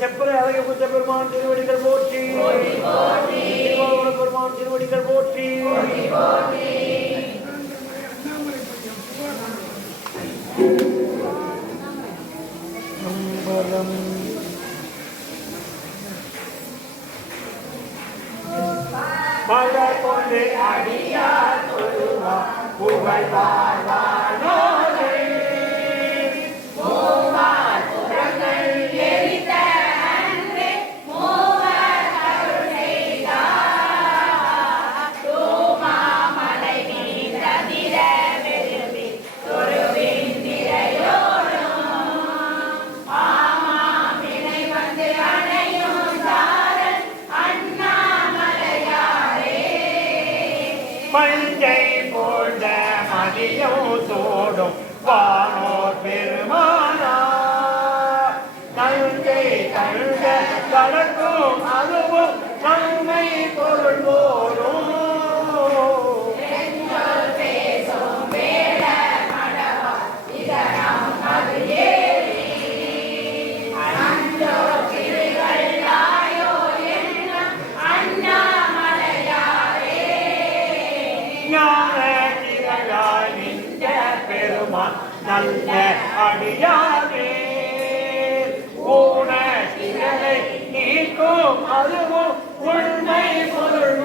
செப்பலை அழகிய புத்த பெருமான் திருவடிகள் போற்றி, பெருமான் திருவடிகள் போற்றி. மலர் கொண்டு அடியார் தொழுவார் புகழ் வாழ்வானோரே. மூவார் புறங்கள் எரித்த அன்றே மூவர் அருள் செய்தார். தூமாமலை நீர் தவிர வெறுவி தொழுவின் திரையோடும் ஆமாமினை வந்து அணையும் தாரன் அண்ணாமலையாரே. மஞ்சை போன்ற மதியம் சோடும் வானோர் பெருமானார். நஞ்சை தழுக கடக்கும் அதுவும் நன்மை பொருள் போரும். நல்ல அடியாரே ஊன திரளை நீக்கும் அதுவும் உண்மை பொருள்